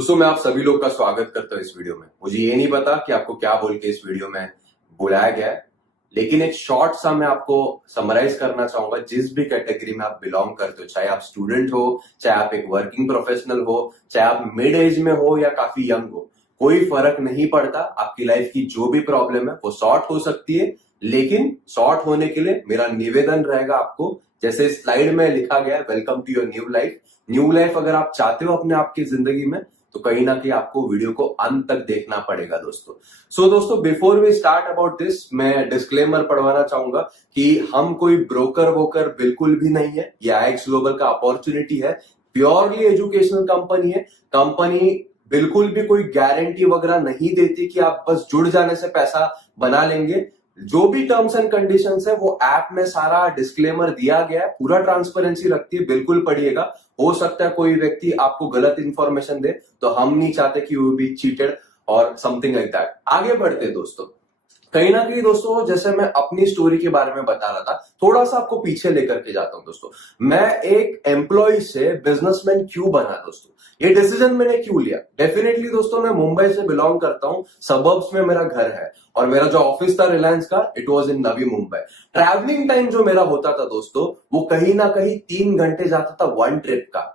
दोस्तों मैं आप सभी लोग का स्वागत करता हूं इस वीडियो में। मुझे ये नहीं पता कि आपको क्या बोल के इस वीडियो में बुलाया गया है, लेकिन एक शॉर्ट सा मैं आपको समराइज करना चाहूंगा। जिस भी कैटेगरी में आप बिलोंग करते हो, चाहे आप स्टूडेंट हो, चाहे आप एक वर्किंग प्रोफेशनल हो, चाहे आप मिड एज में हो या काफी यंग हो, कोई फर्क नहीं पड़ता। आपकी लाइफ की जो भी प्रॉब्लम है वो सॉर्ट हो सकती है, लेकिन सॉर्ट होने के लिए मेरा निवेदन रहेगा आपको, जैसे स्लाइड में लिखा गया है, welcome to your new life. New life अगर आप चाहते हो अपने आप की जिंदगी में, तो कहीं ना कहीं आपको वीडियो को अंत तक देखना पड़ेगा दोस्तों। दोस्तों before we start about this, मैं डिस्क्लेमर पढ़वाना चाहूंगा कि हम कोई ब्रोकर वोकर बिल्कुल भी नहीं है। ये आईएक्स ग्लोबल का अपॉर्चुनिटी है, प्योरली एजुकेशनल कंपनी है। कंपनी बिल्कुल भी कोई गारंटी वगैरह नहीं देती कि आप बस जुड़ जाने से पैसा बना लेंगे। जो भी टर्म्स एंड कंडीशंस है वो ऐप में सारा डिस्क्लेमर दिया गया है, पूरा ट्रांसपेरेंसी रखती है, बिल्कुल पढ़िएगा। हो सकता है कोई व्यक्ति आपको गलत इंफॉर्मेशन दे, तो हम नहीं चाहते कि यू बी चीटेड और समथिंग लाइक दैट। आगे बढ़ते दोस्तों, कहीं ना कहीं दोस्तों, जैसे मैं अपनी स्टोरी के बारे में बता रहा था, थोड़ा सा आपको पीछे लेकर के जाता हूं दोस्तों। मैं एक एम्प्लॉय से बिजनेसमैन क्यों बना दोस्तों, ये डिसीजन मैंने क्यों लिया। डेफिनेटली दोस्तों, मैं मुंबई से बिलोंग करता हूं, सबर्ब्स में मेरा घर है, और मेरा जो ऑफिस था रिलायंस का, it was in Navi Mumbai. Travelling time जो मेरा होता था दोस्तों, वो कहीं ना कहीं 3 घंटे जाता था वन ट्रिप का।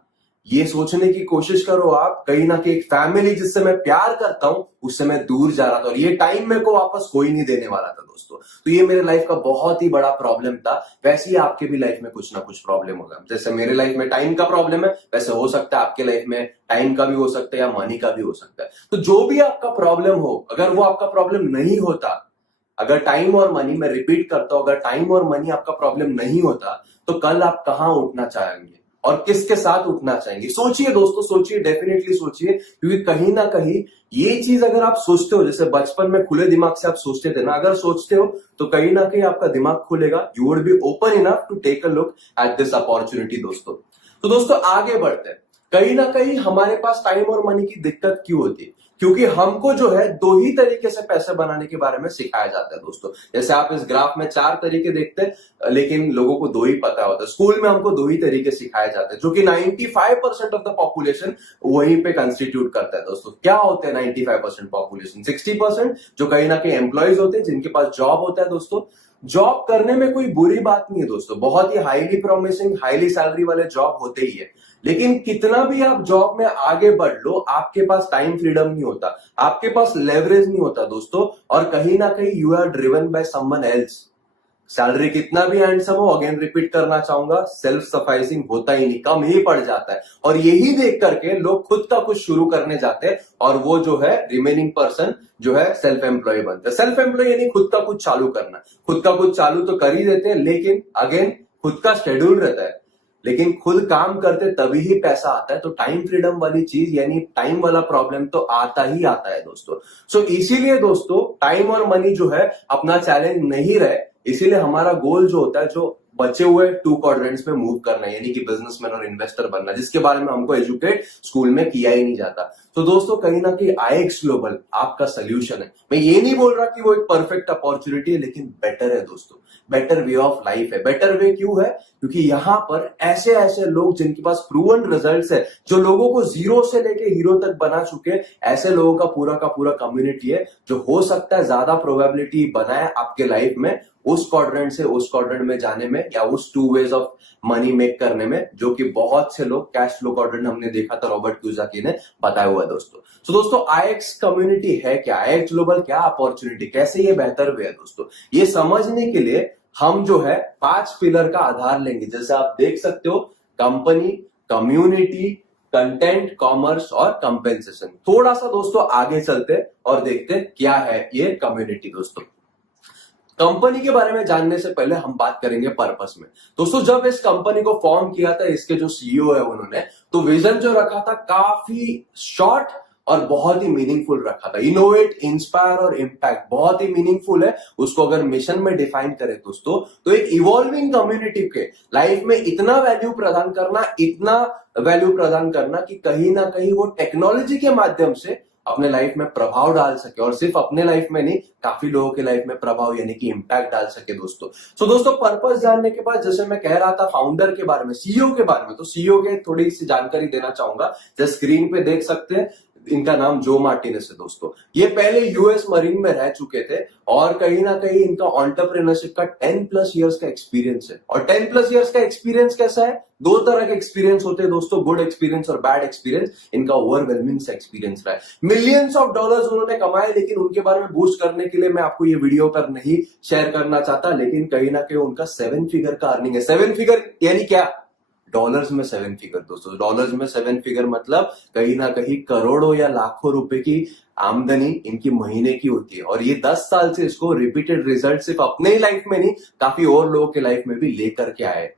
ये सोचने की कोशिश करो आप, कहीं ना कहीं एक फैमिली जिससे मैं प्यार करता हूं उससे मैं दूर जा रहा था, और ये टाइम मेरे को वापस कोई नहीं देने वाला था दोस्तों। तो ये मेरे लाइफ का बहुत ही बड़ा प्रॉब्लम था। वैसे ही आपके भी लाइफ में कुछ ना कुछ प्रॉब्लम होगा। जैसे मेरे लाइफ में टाइम का प्रॉब्लम है, वैसे हो सकता है आपके लाइफ में टाइम का भी हो सकता है या मनी का भी हो सकता है। तो जो भी आपका प्रॉब्लम हो, अगर वो आपका प्रॉब्लम नहीं होता, अगर टाइम और मनी, मैं रिपीट करता हूं, अगर टाइम और मनी आपका प्रॉब्लम नहीं होता, तो कल आप कहां उठना चाहेंगे और किसके साथ उठना चाहेंगे। सोचिए दोस्तों, सोचिए, डेफिनेटली सोचिए, क्योंकि कहीं ना कहीं ये चीज अगर आप सोचते हो, जैसे बचपन में खुले दिमाग से आप सोचते थे ना, अगर सोचते हो तो कहीं ना कहीं आपका दिमाग खुलेगा। You would be open enough to take a look at this opportunity दोस्तों। तो दोस्तों आगे बढ़ते हैं। कहीं ना कहीं हमारे पास टाइम और मनी की दिक्कत क्यों होती है? क्योंकि हमको जो है दो ही तरीके से पैसे बनाने के बारे में सिखाया जाता है दोस्तों। जैसे आप इस ग्राफ में 4 तरीके देखते हैं, लेकिन लोगों को 2 ही पता होता है। स्कूल में हमको 2 ही तरीके सिखाए जाते हैं, जो कि 95% ऑफ द पॉपुलेशन वहीं पे कंस्टिट्यूट करता है दोस्तों। क्या होते हैं 95% पॉपुलेशन? 60% जो कहीं ना कहीं एम्प्लॉयज होते हैं, जिनके पास जॉब होता है दोस्तों। जॉब करने में कोई बुरी बात नहीं है दोस्तों, बहुत ही हाईली प्रोमिसिंग, हाईली सैलरी वाले जॉब होते ही है। लेकिन कितना भी आप जॉब में आगे बढ़ लो, आपके पास टाइम फ्रीडम नहीं होता, आपके पास लेवरेज नहीं होता दोस्तों, और कहीं ना कहीं you are driven by someone else. Salary कितना भी हैंडसम हो, अगेन रिपीट करना चाहूंगा, सेल्फ सफाइसिंग होता ही नहीं, कम ही पड़ जाता है। और यही देख करके लोग खुद का कुछ शुरू करने जाते हैं, और वो जो है रिमेनिंग पर्सन जो है सेल्फ एम्प्लॉय बनते हैं। सेल्फ एम्प्लॉय यानी खुद का कुछ चालू करना। खुद का कुछ चालू तो कर ही देते हैं, लेकिन अगेन खुद का शेड्यूल रहता है, लेकिन खुद काम करते तभी ही पैसा आता है। तो टाइम फ्रीडम वाली चीज, यानी टाइम वाला प्रॉब्लम तो आता ही आता है दोस्तों। इसीलिए दोस्तों टाइम और मनी जो है अपना चैलेंज नहीं रहे, इसीलिए हमारा गोल जो होता है, जो बचे हुए 2 क्वाड्रेंट्स में मूव करना है, यानी कि बिजनेसमैन और इन्वेस्टर बनना, जिसके बारे में हमको एजुकेट स्कूल में किया ही नहीं जाता। तो दोस्तों कहीं ना कहीं आईएक्स ग्लोबल आपका सोल्यूशन है। मैं ये नहीं बोल रहा कि वो एक परफेक्ट अपॉर्चुनिटी है, लेकिन बेटर है दोस्तों, बेटर वे ऑफ लाइफ है। बेटर वे क्यों है? क्योंकि यहां पर ऐसे ऐसे लोग जिनके पास प्रूवन रिजल्ट्स है, जो लोगों को जीरो से लेके हीरो तक बना चुके, ऐसे लोगों का पूरा कम्युनिटी है, जो हो सकता है ज्यादा प्रोबेबिलिटी बनाए आपके लाइफ में उस क्वाड्रेंट से उस क्वाड्रेंट में जाने में, या उस 2 वेज ऑफ मनी मेक करने में, जो कि बहुत से लोग कैश फ्लो क्वाड्रेंट हमने देखा था, रॉबर्ट कियोसाकी ने बताया हुआ है दोस्तों। दोस्तों आईएक्स कम्युनिटी है क्या, आईएक्स ग्लोबल क्या अपॉर्चुनिटी, कैसे ये बेहतर वे है दोस्तों, ये समझने के लिए हम जो है 5 पिलर का आधार लेंगे। जैसे आप देख सकते हो, कंपनी, कम्युनिटी, कंटेंट, कॉमर्स और कंपेंसेशन। थोड़ा सा दोस्तों आगे चलते और देखते क्या है ये कम्युनिटी दोस्तों। कंपनी के बारे में जानने से पहले हम बात करेंगे पर्पस में। दोस्तों जब इस कंपनी को फॉर्म किया था, इसके जो सीईओ है उन्होंने तो विजन जो रखा था काफी शॉर्ट और बहुत ही मीनिंगफुल रखा था। इनोवेट, इंस्पायर और इम्पैक्ट बहुत ही मीनिंगफुल है। उसको अगर मिशन में डिफाइन करें दोस्तों, तो एक इवॉल्विंग कम्युनिटी के लाइफ में इतना वैल्यू प्रदान करना, इतना वैल्यू प्रदान करना कि कहीं ना कहीं वो टेक्नोलॉजी के माध्यम से अपने लाइफ में प्रभाव डाल सके, और सिर्फ अपने लाइफ में नहीं, काफी लोगों के लाइफ में प्रभाव यानी कि इंपैक्ट डाल सके दोस्तों। दोस्तों पर्पस जानने के बाद, जैसे मैं कह रहा था फाउंडर के बारे में, सीईओ के बारे में, तो सीईओ के थोड़ी सी जानकारी देना चाहूंगा। जैसे स्क्रीन पे देख सकते हैं, इनका नाम जो मार्टिनेस है दोस्तों। ये पहले यूएस मरीन में रह चुके थे और कहीं ना कहीं इनका एंटरप्रेन्योरशिप का 10+ इयर्स का एक्सपीरियंस है। और 10+ इयर्स का एक्सपीरियंस कैसा है? दो तरह के एक्सपीरियंस होते हैं दोस्तों, गुड एक्सपीरियंस और बैड एक्सपीरियंस। इनका ओवरवेलमिंग सा एक्सपीरियंस रहा है, मिलियंस ऑफ डॉलर्स उन्होंने कमाए, लेकिन उनके बारे में बूस्ट करने के लिए मैं आपको ये वीडियो पर नहीं शेयर करना चाहता। लेकिन कहीं ना कहीं उनका 7 फिगर का अर्निंग है। 7 फिगर यानी क्या? डॉलर्स में 7 फिगर दोस्तों। डॉलर्स में 7 फिगर मतलब कहीं ना कहीं करोड़ों या लाखों रुपए की आमदनी इनकी महीने की होती है। और ये 10 साल से इसको रिपीटेड रिजल्ट सिर्फ अपने ही लाइफ में नहीं, काफी और लोगों के लाइफ में भी लेकर के आए।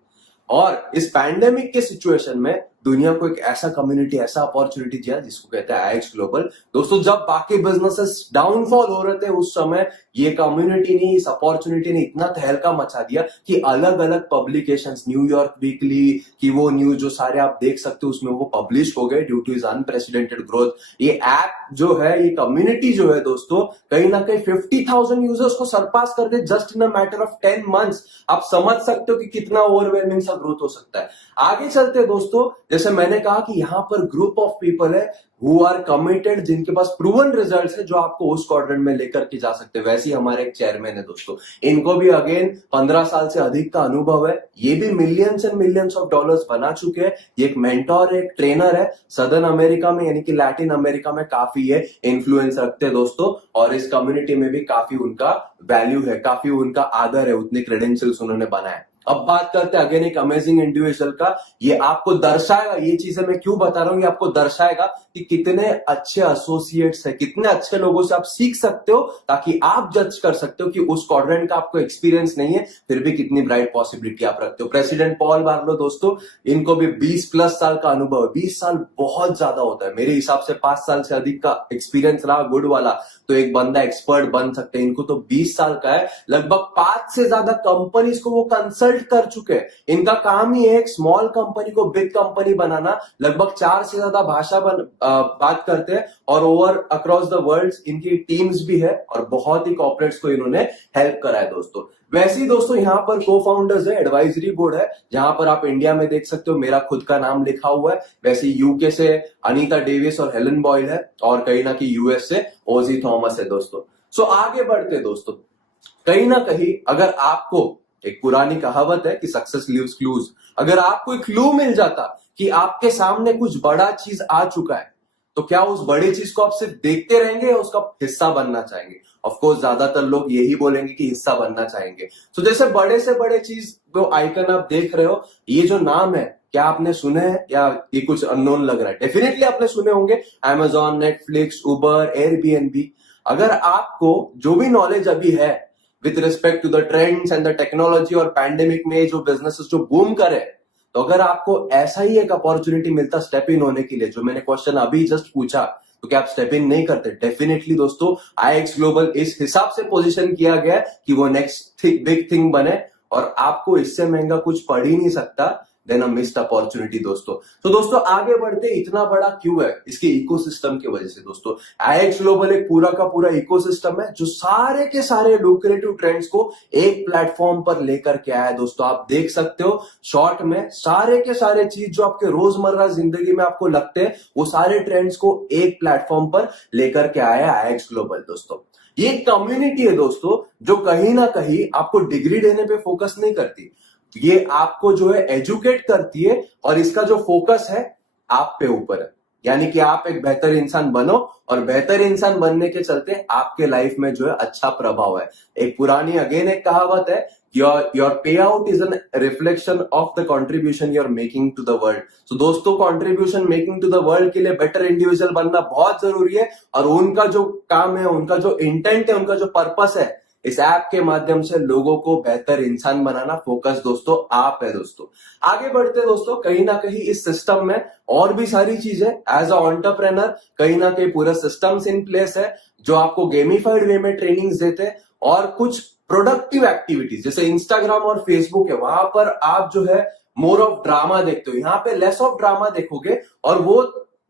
और इस पैंडेमिक के सिचुएशन में दुनिया को एक ऐसा कम्युनिटी, ऐसा अपॉर्चुनिटी दिया जिसको कहते हैं IX ग्लोबल। दोस्तों जब बाकी बिजनेसेस डाउनफॉल हो रहे थे उस समय ये कम्युनिटी ने, इस अपॉर्चुनिटी ने इतना तहलका मचा दिया कि अलग अलग पब्लिकेशंस, न्यूयॉर्क वीकली की वो न्यूज जो सारे आप देख सकते हो उसमें वो पब्लिश हो गए due two is unprecedented growth. ये ऐप जो है, ये कम्युनिटी जो है दोस्तों, कहीं ना कहीं 50,000 यूजर्स को सरपास कर they just in a matter of 10 months. आप समझ सकते हो कि कितना ओवरवेलमिंग सा ग्रोथ हो सकता है। आगे चलते दोस्तों, जैसे मैंने कहा कि यहां पर ग्रुप ऑफ पीपल है हु आर कमिटेड, जिनके पास प्रूवन रिजल्ट्स है, जो आपको उस क्वाड्रेंट में लेकर के जा सकते हैं। वैसे ही हमारे एक चेयरमैन है दोस्तों, इनको भी अगेन 15 साल से अधिक का अनुभव है। ये भी millions and millions of dollars बना चुके हैं। ये एक मेंटोर है, एक ट्रेनर है। सदर्न अमेरिका में यानी कि लैटिन अमेरिका में काफी ये इन्फ्लुएंस रखते हैं दोस्तों, और इस कम्युनिटी में भी काफी उनका वैल्यू है, काफी उनका आदर है, उतने क्रेडेंशियल्स उन्होंने बनाए। अब बात करते हैं अगेन एक अमेजिंग इंडिविजुअल का। ये आपको दर्शाएगा, ये चीजें मैं क्यों बता रहा हूं, ये आपको दर्शाएगा कि कितने अच्छे एसोसिएट्स है, कितने अच्छे लोगों से आप सीख सकते हो, ताकि आप जज कर सकते हो कि उस क्वाड्रेंट का आपको एक्सपीरियंस नहीं है फिर भी कितनी ब्राइट पॉसिबिलिटी आप रखते हो। प्रेसिडेंट पॉल बार्लो दोस्तों, इनको भी 20+ साल का अनुभव है। 20 साल बहुत ज्यादा होता है मेरे हिसाब से। 5 साल से अधिक का एक्सपीरियंस रहा गुड वाला तो एक बंदा एक्सपर्ट बन सकते हैं। इनको तो 20 साल का है। लगभग 5 से ज्यादा कंपनीज को वो कंसल्ट कर चुके हैं। इनका काम ही है एक स्मॉल कंपनी को बिग कंपनी बनाना। लगभग 4 से ज्यादा भाषा बात करते हैं और ओवर अक्रॉस द वर्ल्ड इनकी टीम्स भी है और बहुत ही कॉर्पोरेट्स को इन्होंने हेल्प करा है दोस्तों। वैसे ही दोस्तों यहाँ पर को फाउंडर्स है, एडवाइजरी बोर्ड है, जहां पर आप इंडिया में देख सकते हो मेरा खुद का नाम लिखा हुआ है। वैसे यूके से अनीता डेविस और हेलन बॉयल है, और कहीं ना कहीं यूएस से ओजी थॉमस है दोस्तों। सो आगे बढ़ते दोस्तों, कहीं ना कहीं अगर आपको, एक पुरानी कहावत है कि सक्सेस लीव्स क्लूज, अगर आपको एक क्लू मिल जाता कि आपके सामने कुछ बड़ा चीज आ चुका है, तो क्या उस बड़ी चीज को आप सिर्फ देखते रहेंगे या उसका हिस्सा बनना चाहेंगे? ऑफ कोर्स ज्यादातर लोग यही बोलेंगे कि हिस्सा बनना चाहेंगे। तो जैसे बड़े से बड़े चीज जो आइकन आप देख रहे हो, ये जो नाम है, क्या आपने सुने हैं या ये कुछ अननोन लग रहा है? डेफिनेटली आपने सुने होंगे, Amazon, नेटफ्लिक्स, उबर, एयरबीएनबी। अगर आपको जो भी नॉलेज अभी है with respect to the trends and the technology और पैंडेमिक में जो बिजनेसेस जो बूम करे, तो अगर आपको ऐसा ही एक अपॉर्चुनिटी मिलता स्टेप इन होने के लिए, जो मैंने क्वेश्चन अभी जस्ट पूछा, तो क्या आप स्टेप इन नहीं करते? डेफिनेटली दोस्तों, IX ग्लोबल इस हिसाब से पोजीशन किया गया कि वो नेक्स्ट बिग थिंग बने, और आपको इससे महंगा कुछ पड़ ही नहीं सकता देन अ मिस्ड अपॉर्चुनिटी दोस्तों। तो दोस्तों आगे बढ़ते, इतना बड़ा क्यों है? इसके इकोसिस्टम की वजह से दोस्तों। IX ग्लोबल एक पूरा का पूरा इकोसिस्टम है जो सारे के सारे लुक्रेटिव ट्रेंड्स को एक प्लेटफॉर्म पर लेकर के आया है दोस्तों। आप देख सकते हो शॉर्ट में सारे के सारे चीज जो आपके रोजमर्रा जिंदगी में आपको लगते हैं, वो सारे ट्रेंड्स को एक प्लेटफॉर्म पर लेकर के आया है IX ग्लोबल दोस्तों। ये कम्युनिटी है दोस्तों जो कहीं ना कहीं आपको डिग्री देने पे फोकस नहीं करती, ये आपको जो है एजुकेट करती है, और इसका जो फोकस है आप पे ऊपर है। यानी कि आप एक बेहतर इंसान बनो, और बेहतर इंसान बनने के चलते आपके लाइफ में जो है अच्छा प्रभाव है। एक पुरानी अगेन एक कहावत है, your payout is an reflection of the contribution you are making to the world. तो दोस्तों contribution making to the world के लिए बेटर इंडिविजुअल बनना बहुत जरूरी है, और उनका जो काम है, उनका जो इंटेंट है, उनका जो पर्पस है, इस ऐप के माध्यम से लोगों को बेहतर इंसान बनाना, फोकस दोस्तों आप है दोस्तों। आगे बढ़ते दोस्तों, कहीं ना कहीं इस सिस्टम में और भी सारी चीजें एज अ एंटरप्रेन्योर, कहीं ना कहीं पूरा सिस्टम्स इन प्लेस है जो आपको गेमिफाइड वे में ट्रेनिंग्स देते हैं, और कुछ प्रोडक्टिव एक्टिविटीज जैसे इंस्टाग्राम और फेसबुक है, वहां पर आप जो है मोर ऑफ ड्रामा देखते हो, यहाँ पे लेस ऑफ ड्रामा देखोगे, और वो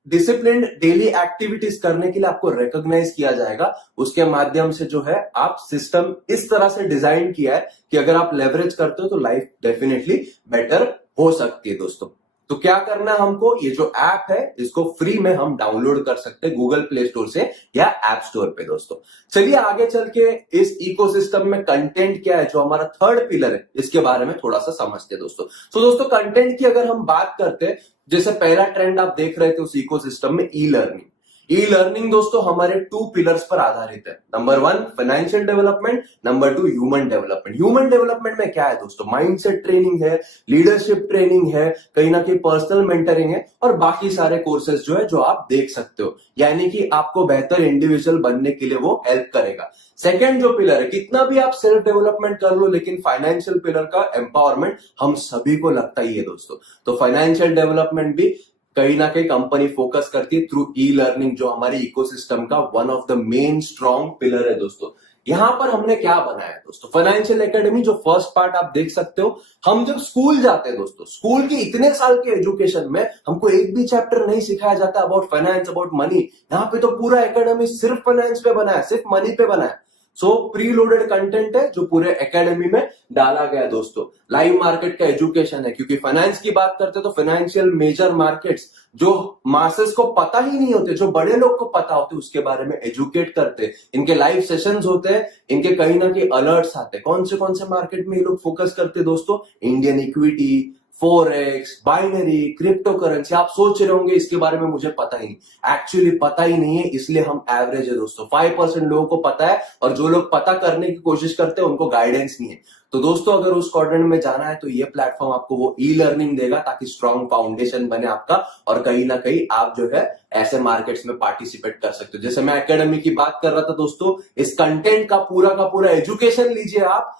डिसिप्लिन डेली एक्टिविटीज करने के लिए आपको रिकॉग्नाइज किया जाएगा। उसके माध्यम से जो है आप सिस्टम इस तरह से डिजाइन किया है कि अगर आप लेवरेज करते हो तो लाइफ डेफिनेटली बेटर हो सकती है दोस्तों। तो क्या करना है हमको, ये जो ऐप है इसको फ्री में हम डाउनलोड कर सकते हैं गूगल प्ले स्टोर से या ऐप स्टोर पे दोस्तों। चलिए आगे चल के इस इकोसिस्टम में कंटेंट क्या है, जो हमारा थर्ड पिलर है, इसके बारे में थोड़ा सा समझते हैं दोस्तों। तो दोस्तों कंटेंट की अगर हम बात करते हैं, जैसे पहला ट्रेंड आप देख रहे थे उस इकोसिस्टम में, ई लर्निंग। ई लर्निंग दोस्तों हमारे 2 पिलर्स पर आधारित है। Number 1 financial development, number 2 human development. Human development में क्या है दोस्तों, माइंडसेट ट्रेनिंग है, लीडरशिप ट्रेनिंग है, कहीं ना कहीं पर्सनल मेंटरिंग है, और बाकी सारे कोर्सेज जो है जो आप देख सकते हो, यानी कि आपको बेहतर इंडिविजुअल बनने के लिए वो हेल्प करेगा। सेकेंड जो पिलर है, कितना भी आप सेल्फ डेवलपमेंट कर लो, लेकिन फाइनेंशियल पिलर का एम्पावरमेंट हम सभी को लगता ही है दोस्तों। तो फाइनेंशियल डेवलपमेंट भी कहीं ना कहीं कंपनी फोकस करती है थ्रू ई लर्निंग, जो हमारी इकोसिस्टम का one of the main strong pillar है दोस्तों। यहां पर हमने क्या बनाया है दोस्तों, फाइनेंशियल एकेडमी, जो फर्स्ट पार्ट आप देख सकते हो। हम जब स्कूल जाते हैं दोस्तों, स्कूल की इतने साल के एजुकेशन में हमको एक भी चैप्टर नहीं सिखाया जाता अबाउट फाइनेंस, अबाउट मनी। यहाँ पे तो पूरा एकेडमी सिर्फ फाइनेंस पे बना है, सिर्फ मनी पे बना है। सो प्री लोडेड कंटेंट है जो पूरे एकेडमी में डाला गया है दोस्तों। लाइव मार्केट का एजुकेशन है, क्योंकि फाइनेंस की बात करते हैं तो फाइनेंशियल मेजर मार्केट्स जो मासेस को पता ही नहीं होते, जो बड़े लोग को पता होते, उसके बारे में एजुकेट करते। इनके लाइव सेशंस होते हैं, इनके कहीं ना कहीं अलर्ट्स आते हैं। कौन से मार्केट में ये लोग फोकस करते दोस्तों, Indian equity, forex, binary, crypto currency. आप सोच रहे होंगे इसके बारे में मुझे पता ही नहीं, एक्चुअली पता ही नहीं है, इसलिए हम एवरेज है दोस्तों। 5% लोगों को पता है, और जो लोग पता करने की कोशिश करते हैं उनको गाइडेंस नहीं है। तो दोस्तों अगर उस क्वाड्रेंट में जाना है तो ये प्लेटफॉर्म आपको वो ई लर्निंग देगा, ताकि स्ट्रॉन्ग फाउंडेशन बने आपका, और कहीं ना कहीं आप जो है ऐसे मार्केट्स में पार्टिसिपेट कर सकते हो। जैसे मैं एकेडमी की बात कर रहा था दोस्तों, इस कंटेंट का पूरा एजुकेशन लीजिए आप,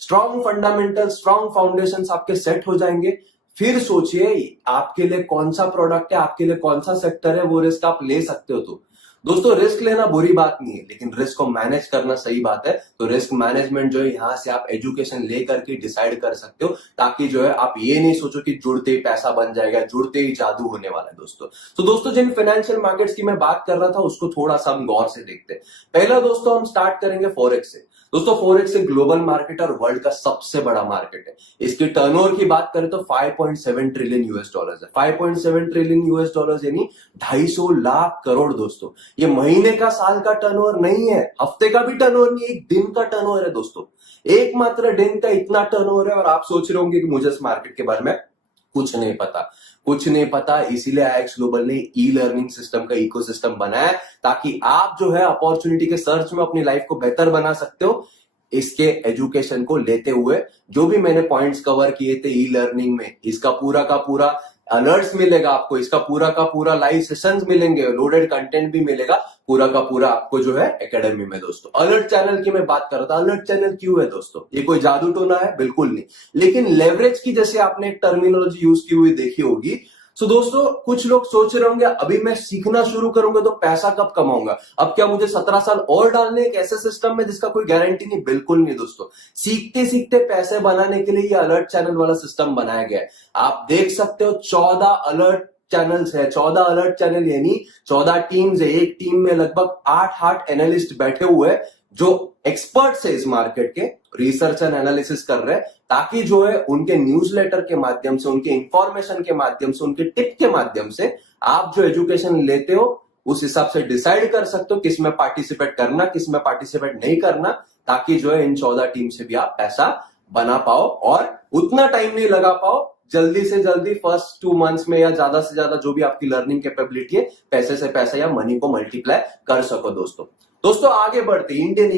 स्ट्रॉन्ग फंडामेंटल, स्ट्रॉन्ग फाउंडेशन आपके सेट हो जाएंगे। फिर सोचिए आपके लिए कौन सा प्रोडक्ट है, आपके लिए कौन सा सेक्टर है, वो रिस्क आप ले सकते हो। तो दोस्तों रिस्क लेना बुरी बात नहीं है, लेकिन रिस्क को मैनेज करना सही बात है। तो रिस्क मैनेजमेंट जो है यहां से आप एजुकेशन लेकर के डिसाइड कर सकते हो, ताकि जो है आप ये नहीं सोचो कि जुड़ते ही पैसा बन जाएगा, जुड़ते ही जादू होने वाला है दोस्तों। तो दोस्तों जिन फाइनेंशियल मार्केट्स की मैं बात कर रहा था उसको थोड़ा सा हम गौर से देखते हैं। पहला दोस्तों हम स्टार्ट करेंगे फॉरेक्स से। दोस्तों फॉरेक्स एक ग्लोबल मार्केट और वर्ल्ड का सबसे बड़ा मार्केट है। इसकी टर्नओवर की बात करें तो 5.7 ट्रिलियन यूएस डॉलर्स है। 5.7 ट्रिलियन यूएस डॉलर्स यानी 250 लाख करोड़ दोस्तों। ये महीने का, साल का टर्नओवर नहीं है, हफ्ते का भी टर्नओवर नहीं, एक दिन का टर्नओवर है दोस्तों। एक मात्र दिन का इतना टर्नओवर है, और आप सोच रहे होंगे कि मुझे इस मार्केट के बारे में कुछ नहीं पता, इसीलिए आईएक्स ग्लोबल ने ई लर्निंग सिस्टम का इकोसिस्टम बनाया, ताकि आप जो है अपॉर्चुनिटी के सर्च में अपनी लाइफ को बेहतर बना सकते हो। इसके एजुकेशन को लेते हुए जो भी मैंने पॉइंट्स कवर किए थे ई लर्निंग में, इसका पूरा का पूरा अलर्ट्स मिलेगा आपको, इसका पूरा का पूरा लाइव सेशंस मिलेंगे, लोडेड कंटेंट भी मिलेगा, पूरा का पूरा आपको जो है एकेडमी में दोस्तों। अलर्ट चैनल की मैं बात कर रहा था। अलर्ट चैनल क्यों है दोस्तों, ये कोई जादू टोना है? बिल्कुल नहीं। लेकिन लेवरेज की जैसे आपने एक टर्मिनोलॉजी यूज की हुई देखी होगी। सो दोस्तों कुछ लोग सोच रहे होंगे अभी मैं सीखना शुरू करूंगा तो पैसा कब कमाऊंगा, अब क्या मुझे 17 साल और डालने एक ऐसे सिस्टम में जिसका कोई गारंटी नहीं? बिल्कुल नहीं दोस्तों। सीखते सीखते पैसे बनाने के लिए ये अलर्ट चैनल वाला सिस्टम बनाया गया है। आप देख सकते हो 14 अलर्ट चैनल्स है। 14 अलर्ट चैनल यानी 14 टीम्स है। एक टीम में लगभग 8 एनालिस्ट बैठे हुए हैं जो एक्सपर्ट्स है इस मार्केट के, रिसर्च एंड एनालिसिस कर रहे हैं, ताकि जो है उनके न्यूज़लेटर के माध्यम से, उनके इंफॉर्मेशन के माध्यम से, उनके टिप के माध्यम से आप जो एजुकेशन लेते हो उस हिसाब से डिसाइड कर सकते हो किस में पार्टिसिपेट करना, किस में पार्टिसिपेट नहीं करना, ताकि जो है इन 14 टीम से भी आप पैसा बना पाओ और उतना टाइम नहीं लगा पाओ, जल्दी से जल्दी फर्स्ट 2 मंथ्स में या ज्यादा से ज्यादा जो भी आपकी लर्निंग कैपेबिलिटी है, पैसे से पैसा या मनी को मल्टीप्लाई कर सको दोस्तों आगे बढ़ते इंडियन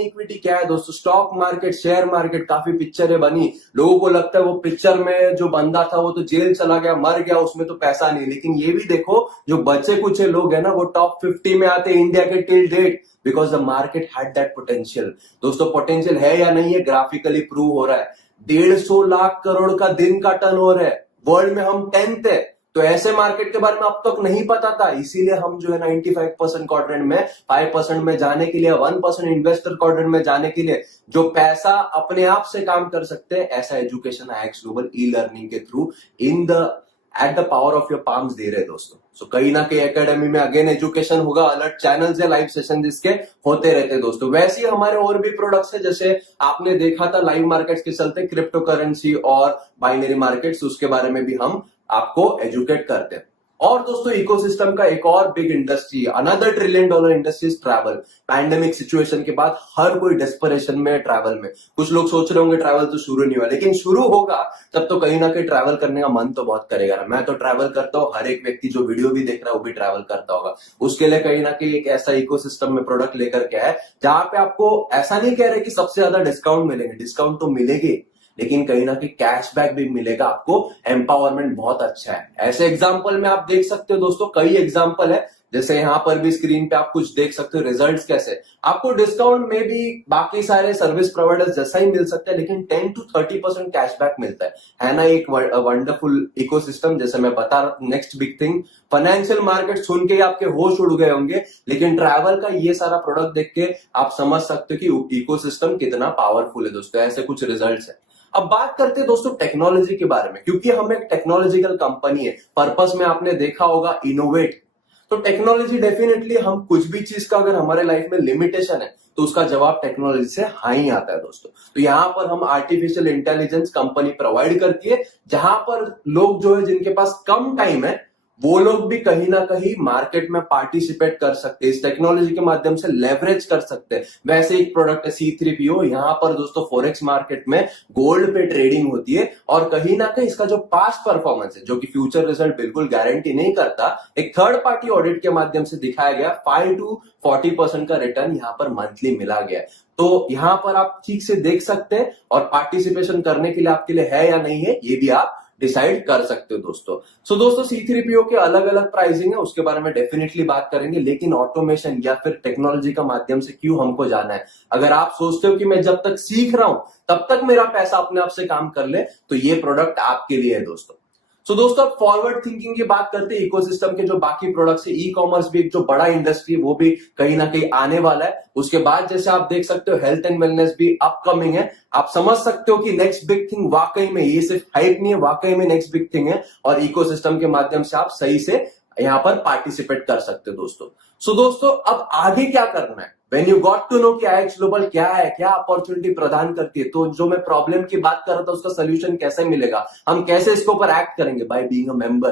इक्विटी क्या है दोस्तों? Stock market, share market. काफी पिक्चरें बनी, लोगों को लगता है वो पिक्चर में जो बंदा था वो तो जेल चला गया, मर गया, उसमें तो पैसा नहीं। लेकिन ये भी देखो जो बचे कुछ लोग है ना वो टॉप 50 में आते इंडिया के till date, because the market had that potential. दोस्तों पोटेंशियल है या नहीं है, ग्राफिकली प्रूव हो रहा है। 150 लाख करोड़ का दिन का टर्नओवर है, वर्ल्ड में हम 10th है। तो ऐसे मार्केट के बारे में अब तक नहीं पता था, इसीलिए हम जो है 95% क्वाड्रेंट में 5% में जाने के लिए, 1% इन्वेस्टर क्वाड्रेंट में जाने के लिए जो पैसा अपने आप से काम कर सकते हैं, ऐसा education IX global e learning के through at the power of your palms दे रहे दोस्तों। सो कहीं ना कहीं एकेडमी में अगेन एजुकेशन होगा, अलर्ट चैनल्स है, लाइव सेशन जिसके होते रहते हैं दोस्तों। वैसे ही हमारे और भी प्रोडक्ट्स है, जैसे आपने देखा था लाइव मार्केट्स के चलते क्रिप्टो करेंसी और बाइनरी मार्केट्स, उसके बारे में भी हम आपको एजुकेट करते हैं। और दोस्तों इकोसिस्टम का एक और big industry, another $1 trillion industry is travel. Pandemic situation के बाद हर कोई डेस्परेशन में है ट्रैवल में। कुछ लोग सोच रहे होंगे ट्रैवल तो शुरू नहीं हुआ, लेकिन शुरू होगा तब तो कहीं ना कहीं ट्रैवल करने का मन तो बहुत करेगा। मैं तो ट्रैवल करता हूँ, हर एक व्यक्ति जो वीडियो भी देख रहा है वो भी ट्रैवल करता होगा। उसके लिए कहीं ना कहीं एक ऐसा इकोसिस्टम में प्रोडक्ट लेकर के है जहां पे आपको ऐसा नहीं कह रहे कि सबसे ज्यादा डिस्काउंट मिलेंगे, डिस्काउंट तो मिलेगी, लेकिन कहीं ना कहीं कैशबैक भी मिलेगा आपको। एम्पावरमेंट बहुत अच्छा है। ऐसे एग्जांपल में आप देख सकते हो दोस्तों, कई एग्जांपल है, जैसे यहां पर भी स्क्रीन पे आप कुछ देख सकते हो रिजल्ट्स कैसे। आपको डिस्काउंट में भी बाकी सारे सर्विस प्रोवाइडर्स जैसा ही मिल सकता है, लेकिन 10 to 30% कैशबैक मिलता है ना। एक वंडरफुल इकोसिस्टम, जैसे मैं बता रहा हूं। Next big thing, financial market सुन के आपके होश उड़ गए होंगे, लेकिन ट्रैवल का ये सारा प्रोडक्ट देख के आप समझ सकते हो कि इकोसिस्टम कितना पावरफुल है दोस्तों। ऐसे कुछ रिजल्ट्स है। अब बात करते हैं दोस्तों टेक्नोलॉजी के बारे में, क्योंकि हम एक टेक्नोलॉजिकल कंपनी है। पर्पस में आपने देखा होगा इनोवेट, तो टेक्नोलॉजी डेफिनेटली, हम कुछ भी चीज का अगर हमारे लाइफ में लिमिटेशन है तो उसका जवाब टेक्नोलॉजी से हाँ ही आता है दोस्तों। तो यहां पर हम आर्टिफिशियल इंटेलिजेंस कंपनी प्रोवाइड करती है, जहां पर लोग जो है जिनके पास कम टाइम है वो लोग भी कहीं ना कहीं मार्केट में पार्टिसिपेट कर सकते हैं, इस टेक्नोलॉजी के माध्यम से लेवरेज कर सकते हैं। वैसे एक प्रोडक्ट है C3PO, यहां पर दोस्तों फॉरेक्स मार्केट में गोल्ड पे ट्रेडिंग होती है, और कहीं ना कहीं इसका जो पास्ट परफॉर्मेंस है, जो कि फ्यूचर रिजल्ट बिल्कुल गारंटी नहीं करता, एक थर्ड पार्टी ऑडिट के माध्यम से दिखाया गया 5 to 40% का रिटर्न यहां पर मंथली मिला गया है। तो यहां पर आप ठीक से देख सकते हैं, और पार्टिसिपेशन करने के लिए आपके लिए है या नहीं है ये भी आप डिसाइड कर सकते हो दोस्तों। सो दोस्तों C3PO के अलग अलग प्राइसिंग है, उसके बारे में डेफिनेटली बात करेंगे, लेकिन ऑटोमेशन या फिर टेक्नोलॉजी का माध्यम से क्यों हमको जाना है। अगर आप सोचते हो कि मैं जब तक सीख रहा हूं तब तक मेरा पैसा अपने आप से काम कर ले, तो ये प्रोडक्ट आपके लिए है दोस्तों। सो दोस्तों अब फॉरवर्ड थिंकिंग की बात करते हैं। इकोसिस्टम के जो बाकी प्रोडक्ट्स है, ई कॉमर्स भी एक जो बड़ा इंडस्ट्री है वो भी कहीं ना कहीं आने वाला है। उसके बाद जैसे आप देख सकते हो हेल्थ एंड वेलनेस भी अपकमिंग है। आप समझ सकते हो कि नेक्स्ट बिग थिंग वाकई में, ये सिर्फ हाइप नहीं है, वाकई में नेक्स्ट बिग थिंग है, और इकोसिस्टम के माध्यम से आप सही से यहां पर पार्टिसिपेट कर सकते हो दोस्तों। सो दोस्तों अब आगे क्या करना है, When you got to know कि IX ग्लोबल क्या है, क्या अपॉर्चुनिटी प्रदान करती है, तो जो मैं प्रॉब्लम की बात कर रहा था उसका सोल्यूशन कैसे मिलेगा, हम कैसे इसके ऊपर एक्ट करेंगे, by being a member,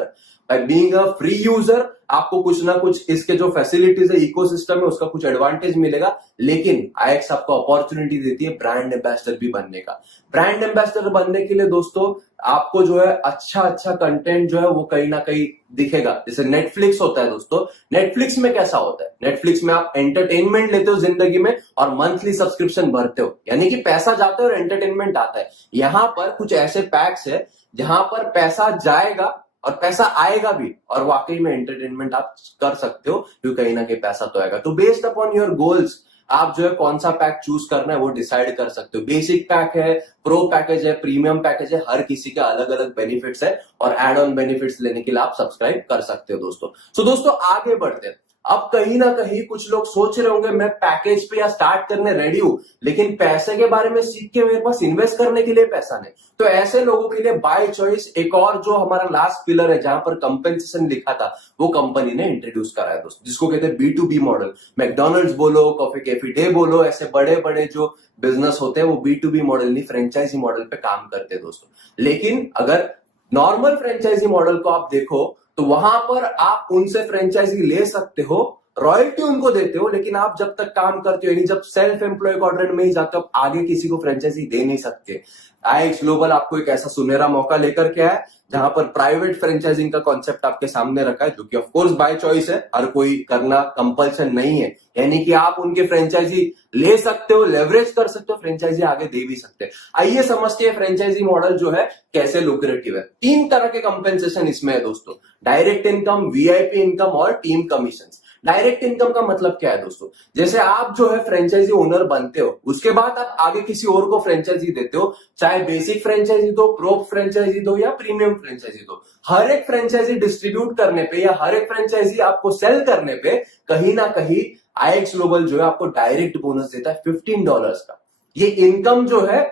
by being a free user. आपको कुछ ना कुछ इसके जो फैसिलिटीज है, इकोसिस्टम है, उसका कुछ एडवांटेज मिलेगा, लेकिन IX आपको अपॉर्चुनिटी देती है ब्रांड एम्बेसडर भी बनने का। ब्रांड एम्बेसडर बनने के लिए दोस्तों आपको जो है अच्छा अच्छा कंटेंट जो है वो कहीं ना कहीं दिखेगा। जैसे नेटफ्लिक्स होता है दोस्तों, नेटफ्लिक्स में कैसा होता है, नेटफ्लिक्स में आप एंटरटेनमेंट लेते हो जिंदगी में और मंथली सब्सक्रिप्शन भरते हो, यानी कि पैसा जाता है और एंटरटेनमेंट आता है। यहां पर कुछ ऐसे पैक्स है जहां पर पैसा जाएगा और पैसा आएगा भी, और वाकई में एंटरटेनमेंट आप कर सकते हो, क्योंकि कहीं ना कहीं पैसा तो आएगा। तो बेस्ड अपॉन योर गोल्स आप जो है कौन सा पैक चूज करना है वो डिसाइड कर सकते हो। बेसिक पैक है, प्रो पैकेज है, प्रीमियम पैकेज है, हर किसी के अलग अलग बेनिफिट्स है, और एड ऑन बेनिफिट्स लेने के लिए आप सब्सक्राइब कर सकते हो दोस्तों। सो दोस्तों आगे बढ़ते हैं। अब कहीं ना कहीं कुछ लोग सोच रहे होंगे मैं पैकेज पे या स्टार्ट करने रेडी हूं, लेकिन पैसे के बारे में सीख के मेरे पास इन्वेस्ट करने के लिए पैसा नहीं। तो ऐसे लोगों के लिए बाय चॉइस एक और जो हमारा लास्ट पिलर है जहां पर कंपेंसेशन लिखा था, वो कंपनी ने इंट्रोड्यूस करा है दोस्तों, जिसको कहते हैं B2B मॉडल। मैकडोनल्ड्स बोलो, कॉफी कैफे डे बोलो, ऐसे बड़े बड़े जो बिजनेस होते हैं वो B2B मॉडल नहीं, फ्रेंचाइजी मॉडल पे काम करते हैं दोस्तों। लेकिन अगर नॉर्मल फ्रेंचाइजी मॉडल को आप देखो तो वहां पर आप उनसे फ्रेंचाइजी ले सकते हो, रॉयल्टी उनको देते हो, लेकिन आप जब तक काम करते हो, यानी जब सेल्फ एम्प्लॉय क्वाड्रेंट में ही जाते हो, आप आगे किसी को फ्रेंचाइजी दे नहीं सकते। IX ग्लोबल आपको एक ऐसा सुनहरा मौका लेकर के आया जहां पर प्राइवेट फ्रेंचाइजिंग का कॉन्सेप्ट आपके सामने रखा है, जो कि ऑफ कोर्स बाय चॉइस है, हर कोई करना कंपल्सन नहीं है। यानी कि आप उनके फ्रेंचाइजी ले सकते हो, लेवरेज कर सकते हो, फ्रेंचाइजी आगे दे भी सकते हैं। आइए समझते हैं फ्रेंचाइजी मॉडल जो है कैसे लुक्रेटिव है। 3 तरह के कंपेंसेशन इसमें है दोस्तों, डायरेक्ट इनकम, VIP इनकम और टीम कमीशन। डायरेक्ट इनकम का मतलब क्या है दोस्तों, जैसे आप जो है फ्रेंचाइजी ओनर बनते हो, उसके बाद आप आगे किसी और को फ्रेंचाइजी देते हो, चाहे बेसिक फ्रेंचाइजी दो, प्रो फ्रेंचाइजी दो या प्रीमियम फ्रेंचाइजी दो। हर एक फ्रेंचाइजी डिस्ट्रीब्यूट करने पे या हर एक फ्रेंचाइजी आपको सेल करने पे कहीं ना कहीं IX ग्लोबल जो है आपको डायरेक्ट बोनस देता है $15 का। ये इनकम जो है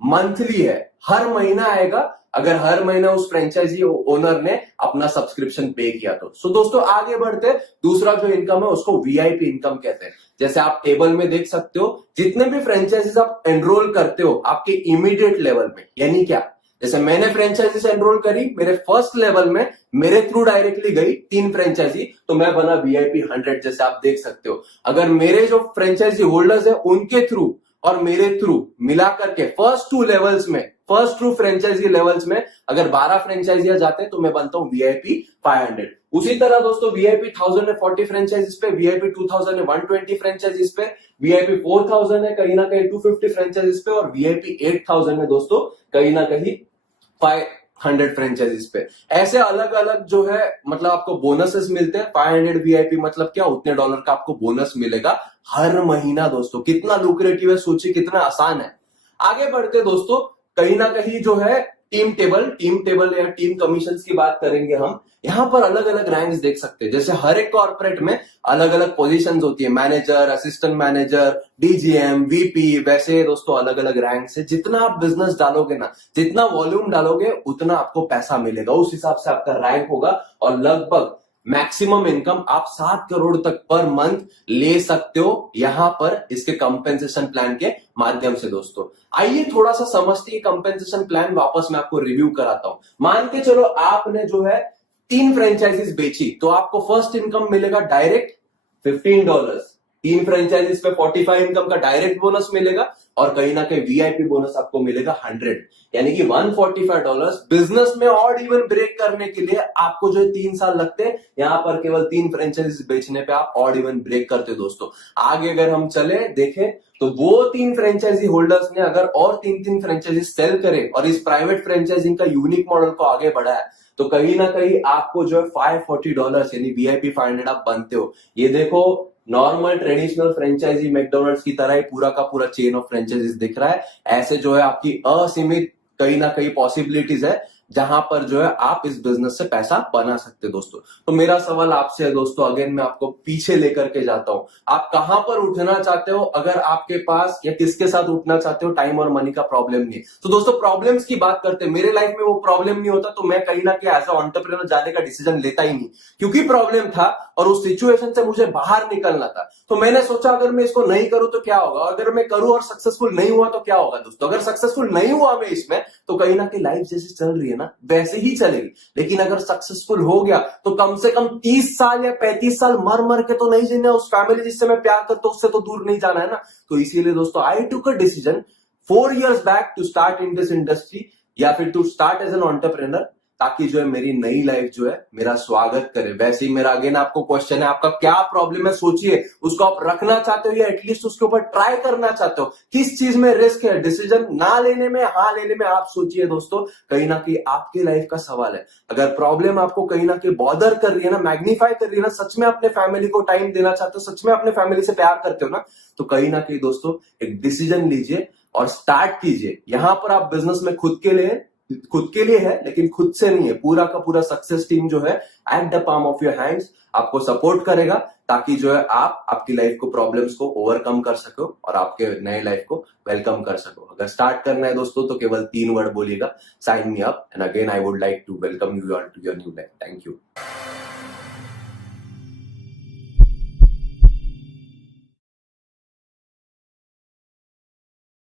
मंथली है, हर महीना आएगा, अगर हर महीना उस फ्रेंचाइजी ओनर ने अपना सब्सक्रिप्शन पे किया तो। सो दोस्तों आगे बढ़ते, दूसरा जो इनकम है उसको VIP इनकम कहते हैं। जैसे आप टेबल में देख सकते हो, जितने भी फ्रेंचाइजीज आप एनरोल करते हो आपके इमीडिएट लेवल में, यानी क्या, जैसे मैंने फ्रेंचाइजी एनरोल करी, मेरे फर्स्ट लेवल में मेरे थ्रू डायरेक्टली गई 3 फ्रेंचाइजी, तो मैं बना VIP 100, जैसे आप देख सकते हो। अगर मेरे जो फ्रेंचाइजी होल्डर्स है उनके थ्रू और मेरे थ्रू मिला करके फर्स्ट 2 लेवल्स में, फर्स्ट 2 फ्रेंचाइजी लेवल्स में अगर 12 फ्रेंचाइजियां जाते हैं तो मैं बनता हूं VIP 500। उसी तरह दोस्तों VIP 1000 है 40 फ्रेंचाइजीज पे, VIP 2000 है 120 फ्रेंचाइजीज पे, VIP 4000 है कहीं ना कहीं 250 फ्रेंचाइजीज पे, और VIP 8000 है दोस्तों कहीं ना कहीं 500 फ्रेंचाइजीज पे। ऐसे अलग अलग जो है मतलब आपको बोनसेस मिलते हैं। 500 VIP मतलब क्या, उतने डॉलर का आपको बोनस मिलेगा हर महीना दोस्तों। कितना लुक्रेटिव है, सोचिए कितना आसान है। आगे बढ़ते दोस्तों, कहीं ना कहीं जो है टीम टेबल या टीम कमीशंस की बात करेंगे हम। यहां पर अलग अलग रैंक्स देख सकते हैं। जैसे हर एक कॉर्पोरेट में अलग अलग पोजीशंस होती है, manager, assistant manager, DGM, VP, वैसे दोस्तों अलग अलग रैंक्स है। जितना आप बिजनेस डालोगे ना, जितना वॉल्यूम डालोगे उतना आपको पैसा मिलेगा, उस हिसाब से आपका रैंक होगा। और लगभग मैक्सिमम इनकम आप 7 करोड़ तक पर मंथ ले सकते हो यहां पर इसके कंपेंसेशन प्लान के माध्यम से दोस्तों। आइए थोड़ा सा समझते हैं कंपेंसेशन प्लान, वापस मैं आपको रिव्यू कराता हूं। मान के चलो आपने जो है 3 फ्रेंचाइजीज बेची, तो आपको फर्स्ट इनकम मिलेगा डायरेक्ट $15। 3 फ्रेंचाइजीज पे 45 इनकम का डायरेक्ट बोनस मिलेगा, और कहीं ना कहीं VIP बोनस आपको मिलेगा 100, यानी कि $145। बिजनेस में ऑड इवन ब्रेक करने के लिए आपको जो 3 साल लगते हैं, यहां पर केवल 3 फ्रेंचाइजीज बेचने पे आप ऑड इवन ब्रेक करते हो दोस्तों। आगे अगर हम चले देखें तो वो 3 फ्रेंचाइजी होल्डर्स ने अगर और 3 फ्रेंचाइजी सेल करे और इस प्राइवेट फ्रेंचाइजिंग का यूनिक मॉडल को आगे बढ़ाया, तो कहीं ना कहीं आपको जो है $540 यानी VIP 500 आप बनते हो। ये देखो नॉर्मल ट्रेडिशनल फ्रेंचाइजी मैकडोनल्ड्स की तरह ही पूरा का पूरा चेन ऑफ फ्रेंचाइजीज दिख रहा है। ऐसे जो है आपकी असीमित कहीं ना कहीं पॉसिबिलिटीज है जहां पर जो है आप इस बिजनेस से पैसा बना सकते दोस्तों। तो मेरा सवाल आपसे है दोस्तों, अगेन मैं आपको पीछे लेकर के जाता हूं, आप कहां पर उठना चाहते हो? अगर आपके पास या किसके साथ उठना चाहते हो, टाइम और मनी का प्रॉब्लम नहीं है तो दोस्तों प्रॉब्लम्स की बात करते हैं। मेरे लाइफ में वो प्रॉब्लम नहीं होता तो मैं कहीं ना कहीं एज अ एंटरप्रेन्योर जाने का डिसीजन लेता ही नहीं, क्योंकि प्रॉब्लम था और उस सिचुएशन से मुझे बाहर निकलना था। तो मैंने सोचा अगर मैं इसको नहीं करूं तो क्या होगा, अगर मैं करूं और सक्सेसफुल नहीं हुआ तो क्या होगा दोस्तों। अगर सक्सेसफुल नहीं हुआ मैं इसमें, तो कहीं ना कहीं लाइफ जैसे चल रही है ना वैसे ही चलेगी। लेकिन अगर सक्सेसफुल हो गया तो कम से कम 30 साल या 35 साल मर मर के तो नहीं जीना, उस फैमिली जिससे मैं प्यार करता हूं उससे तो दूर नहीं जाना है ना। तो इसीलिए दोस्तों I took a decision 4 years back to start in this industry, या फिर to start as an entrepreneur, ताकि जो है मेरी नई लाइफ जो है मेरा स्वागत करे। वैसे ही मेरा अगेन आपको क्वेश्चन है, आपका क्या प्रॉब्लम है सोचिए, उसको आप रखना चाहते हो या एटलीस्ट उसके ऊपर ट्राई करना चाहते हो? किस चीज में रिस्क है? डिसीजन ना लेने में, हाँ लेने में? आप सोचिए दोस्तों, कहीं ना कहीं आपके लाइफ का सवाल है। अगर प्रॉब्लम आपको कहीं ना कहीं बॉदर कर रही है ना, मैग्नीफाई कर रही है ना, सच में अपने फैमिली को टाइम देना चाहते हो, सच में अपने फैमिली से प्यार करते हो ना, तो कहीं ना कहीं दोस्तों एक डिसीजन लीजिए और स्टार्ट कीजिए। यहां पर आप बिजनेस में खुद के लिए है, लेकिन खुद से नहीं है। पूरा का पूरा सक्सेस टीम जो है at the palm of your hands आपको सपोर्ट करेगा, ताकि जो है आप आपकी लाइफ को, प्रॉब्लम्स को ओवरकम कर सको और आपके नए लाइफ को वेलकम कर सको। अगर स्टार्ट करना है दोस्तों तो केवल 3 वर्ड बोलिएगा, sign me up, and again I would like to welcome you all to your new life. Thank you.